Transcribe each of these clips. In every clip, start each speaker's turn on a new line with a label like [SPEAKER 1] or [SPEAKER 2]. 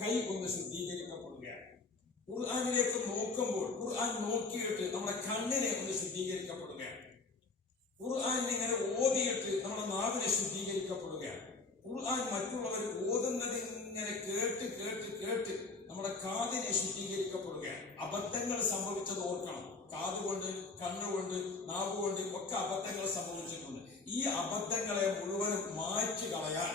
[SPEAKER 1] കൈ ഒന്ന് ശുദ്ധീകരിക്കപ്പെടുകയാണ്. ഖുർആാനിലേക്ക് നോക്കുമ്പോൾ ഖുർആൻ നോക്കിയിട്ട് നമ്മുടെ കണ്ണിനെ ഒന്ന് ശുദ്ധീകരിക്കപ്പെടുകയാണ്. ഖുർആൻ ഇങ്ങനെ ഓതിയിട്ട് നമ്മുടെ നാവിനെ ശുദ്ധീകരിക്കപ്പെടുകയാണ്. ഖുർആൻ മറ്റുള്ളവർ ഓതുന്നത് ഇങ്ങനെ കേട്ട് കേട്ട് കേട്ട് നമ്മുടെ കാതിനെ ശുദ്ധീകരിക്കപ്പെടുകയാണ്. അബദ്ധങ്ങൾ സംഭവിച്ചത് ഓർക്കണം. കാതുകൊണ്ട് കണ്ണുകൊണ്ട് നാവുകൊണ്ട് ഒക്കെ അബദ്ധങ്ങൾ സംഭവിച്ചിട്ടുണ്ട്. ഈ അബദ്ധങ്ങളെ മുഴുവനും മാറ്റി കളയാൻ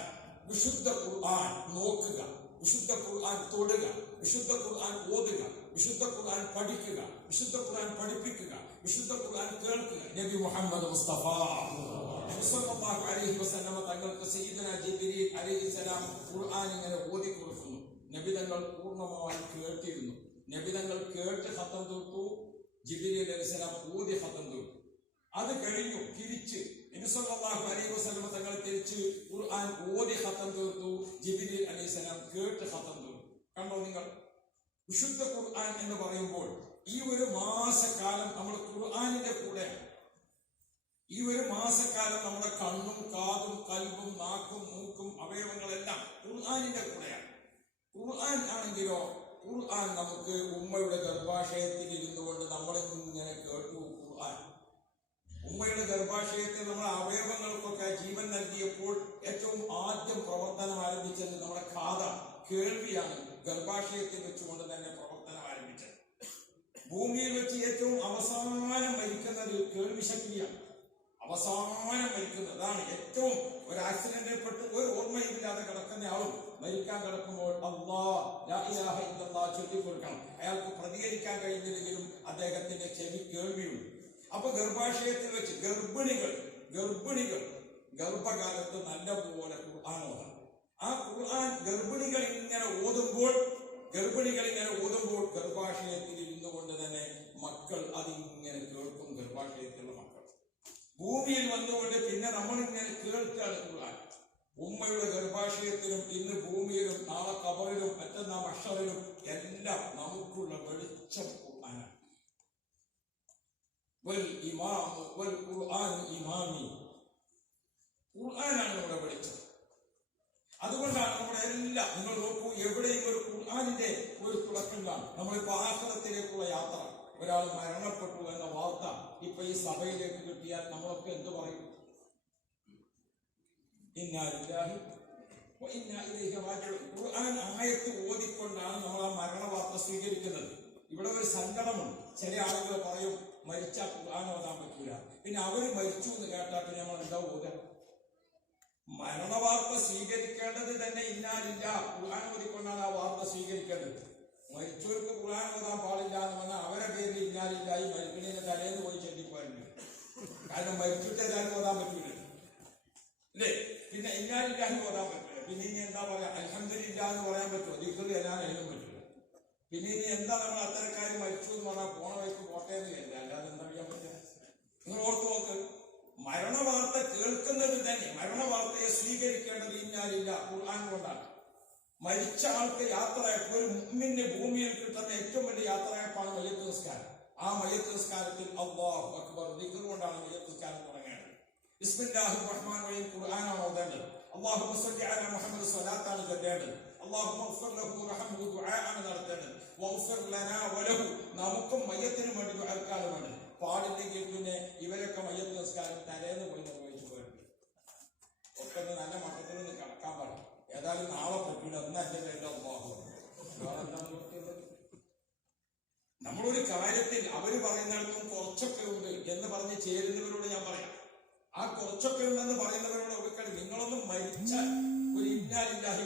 [SPEAKER 1] വിശുദ്ധ ഖുർആൻ നോക്കുക. വിശുദ്ധ ഖുർആൻ തൊടുക വിശുദ്ധ ഖുർആൻ ഓതുക വിശുദ്ധ ഖുർആൻ പഠിക്കുക വിശുദ്ധ ഖുർആൻ പഠിപ്പിക്കുക വിശുദ്ധ ഖുർആൻ കേൾക്കുക. നബി മുഹമ്മദ് മുസ്തഫ. അലൈഹി വസല്ലമ തങ്ങൾക്ക് സയ്യിദന ജിബ്രീൽ അലൈഹിസ്സലാം ഖുർആൻ ഇങ്ങനെ ഓതി കൊടുക്കുന്നു. നബി തങ്ങൾ പൂർണമായി കേട്ടിരുന്നു. നബി തങ്ങൾ കേട്ട് ഹത്തം തീർത്തു. ജിബ്രീൽ അലൈഹിസ്സലാം ഓതി ഹത്തം തീർത്തു. അത് കഴിഞ്ഞു തിരിച്ച് നബി സല്ലല്ലാഹു അലൈഹി വസല്ലമ തങ്ങൾ തിരിച്ച് ഖുർആൻ ഓതി ഖത്തം തീർത്തു ജിബ്രീൽ അലൈഹിസ്സലാം കേട്ട് ഖത്തം തീർത്തു കണ്ടോ നിങ്ങൾ? വിശുദ്ധ ഖുർആൻ എന്ന് പറയുമ്പോൾ ഈ ഒരു മാസക്കാലം നമ്മൾ ഖുർആനിന്റെ കൂടെ ഈ ഒരു മാസക്കാലം നമ്മുടെ കണ്ണും കാതും കൽബും നാക്കും മൂക്കും അവയവങ്ങളെല്ലാം ഖുർആനിന്റെ കൂടെയാണ്. ഖുർആൻ ആണെങ്കിലോ ഖുർആൻ നമുക്ക് ഉമ്മയുടെ ഗർഭാശയത്തിൽ ഇരുന്നുകൊണ്ട് നമ്മളിങ്ങനെ കേട്ടു ഉമ്മയുടെ ഗർഭാശയത്തിൽ നമ്മൾ അവയവങ്ങൾക്കൊക്കെ ജീവൻ നൽകിയപ്പോൾ ഏറ്റവും ആദ്യം പ്രവർത്തനം ആരംഭിച്ചത് നമ്മുടെ കാത കേൾവിയാണ് ഗർഭാശയത്തിൽ വെച്ചുകൊണ്ട് തന്നെ പ്രവർത്തനം ആരംഭിച്ചത്. ഭൂമിയിൽ വെച്ച് ഏറ്റവും അവസാനം മരിക്കുന്നത് കേൾവി ശക്തിയാണ്. അവസാനം മരിക്കുന്നത് അതാണ് ഏറ്റവും ഒരു ആക്സിഡന്റിൽ പെട്ട് ഒരു ഓർമ്മയില്ലാതെ കിടക്കുന്ന ആളും മരിക്കാൻ കിടക്കുമ്പോൾ അള്ളാഹ് ചൊല്ലിക്കൊടുക്കണം. അയാൾക്ക് പ്രതികരിക്കാൻ കഴിയുന്നില്ലെങ്കിലും അദ്ദേഹത്തിന്റെ ചെവി കേൾവിയുണ്ട്. അപ്പൊ ഗർഭാശയത്തിൽ വെച്ച് ഗർഭിണികൾ ഗർഭിണികൾ ഗർഭകാലത്ത് നല്ല പോലെ ഖുർആൻ ഓതണം ആ ഖുർആൻ ഗർഭിണികൾ ഇങ്ങനെ ഓതുമ്പോൾ ഗർഭിണികൾ ഇങ്ങനെ ഓതുമ്പോൾ ഗർഭാശയത്തിൽ ഇരുന്നു കൊണ്ട് തന്നെ മക്കൾ അതിങ്ങനെ കേൾക്കും ഗർഭാശയത്തിലുള്ള മക്കൾ. ഭൂമിയിൽ വന്നുകൊണ്ട് പിന്നെ നമ്മൾ ഇങ്ങനെ കേൾക്കുകയാണ് ഖുർആൻ. ഉമ്മയുടെ ഗർഭാശയത്തിലും ഇന്ന് ഭൂമിയിലും നാളെ കബറിലും മറ്റന്നാ മഷറിലും എല്ലാം നമുക്കുള്ള വെളിച്ചം ഖുർആനാണ് നമ്മുടെ വെളിച്ചം അതുകൊണ്ടാണ് നമ്മുടെ എല്ലാം നിങ്ങൾ നോക്കൂ എവിടെയും ഒരു ഖുർആാനിന്റെ ഒരു തുടക്കം കാണും. നമ്മളിപ്പോ ആഹ്ലത്തിലേക്കുള്ള യാത്ര ഒരാൾ മരണപ്പെട്ടു എന്ന വാർത്ത ഇപ്പൊ ഈ സഭയിലേക്ക് കിട്ടിയാൽ നമ്മളൊക്കെ എന്ത് പറയും. ഖുർആൻ ആയത്ത് ഓതിക്കൊണ്ടാണ് നമ്മൾ ആ മരണ വാർത്ത സ്വീകരിക്കുന്നത്. ഇവിടെ ഒരു സങ്കടമുണ്ട്. ചില ആളുകൾ പറയും മരിച്ച ഖുർആൻ ഓതാൻ പറ്റൂല. പിന്നെ അവർ മരിച്ചു എന്ന് കേട്ടാൽ പിന്നെ നമ്മൾ എന്താ ഓതുക മരണവാർത്ത സ്വീകരിക്കേണ്ടത് തന്നെ ഇന്നാലില്ല. ഖുർആൻ ഓതിക്കൊണ്ടാണ് ആ വാർത്ത സ്വീകരിക്കേണ്ടത്. മരിച്ചവർക്ക് ഖുർആൻ ഓതാൻ പാടില്ല എന്ന് പറഞ്ഞാൽ അവരെ പേരിൽ ഇന്നാലില്ല. ഈ മരിക്കണേന്റെ തലേന്ന് പോയി ചെല്ലിപ്പോരുണ്ട് കാരണം മരിച്ചിട്ട് എല്ലാവരും ഓതാൻ പറ്റൂല. അല്ലേ? പിന്നെ ഇന്നാലില്ലാഹി ഓതാൻ പറ്റില്ല പിന്നെ ഇനി എന്താ പറയാ? അൽഹംദുലില്ല എന്ന് പറയാൻ പറ്റുമോ? ദിക്കറി എല്ലാവരും പറ്റില്ല പിന്നെ ഇനി എന്താ നമ്മൾ അത്തരക്കാർ മരിച്ചു എന്ന് പറഞ്ഞാൽ പോണ വഴിക്ക് പോട്ടെ എന്ന് അല്ലാതെ എന്താ ചെയ്യാൻ പറ്റുക? നിങ്ങൾ ഓർത്ത് നോക്ക്. മരണവാർത്ത കേൾക്കുന്നത് തന്നെ മരണവാർത്തയെ സ്വീകരിക്കേണ്ടത് ഇന്നാലില്ല ഖുർആൻ കൊണ്ടാണ്. മരിച്ച ആൾക്ക് യാത്രയപ്പ് ഒരു മുമ്മിന്റെ ഭൂമിയിൽ കിട്ടുന്ന ഏറ്റവും വലിയ യാത്രയപ്പാണ് മയ്യത്ത് നിസ്കാരം ആ മയ്യത്ത് നിസ്കാരത്തിൽ അള്ളാഹു അക്ബർ ദിക്കർ കൊണ്ടാണ് മയ്യത്ത് നിസ്കാരം തുടങ്ങേണ്ടത്. ബിസ്മില്ലാഹി റഹ്മാൻ റഹീം ഖുർആനാണ് ഓതേണ്ടത്. അള്ളാഹു മുസ്ലിം മുഹമ്മദ് സ്വലാത്താണ് ചൊല്ലേണ്ടത് ദുആആണ് നടത്തേണ്ടത് നമുക്കും മയ്യത്തിനും വേണ്ടി ദുആക്കാണ് വേണ്ടത് പാടില്ലെങ്കിൽ പിന്നെ ഇവരൊക്കെ മയ്യത്ത് നിസ്കാരം തലേന്ന് പോയി നിർവഹിച്ചു പോയിട്ട് ഒക്കെ നല്ല മട്ടത്തിൽ നിന്ന് കിടക്കാൻ പാടില്ല. ഏതായാലും നാളെ പറ്റൂല. എന്നല്ലേ അള്ളാഹു? നമ്മളൊരു കാര്യത്തിൽ അവർ പറയുന്നിടത്തും കുറച്ചൊക്കെ ഉണ്ട് എന്ന് പറഞ്ഞ് ചേരുന്നവരോട് ഞാൻ പറയാം. ആ കുറച്ചൊക്കെ ഉണ്ടെന്ന് പറയുന്നവരോട് ഒരിക്കൽ നിങ്ങളൊന്നും മരിച്ച ഒരു ഇന്നാലില്ലാഹി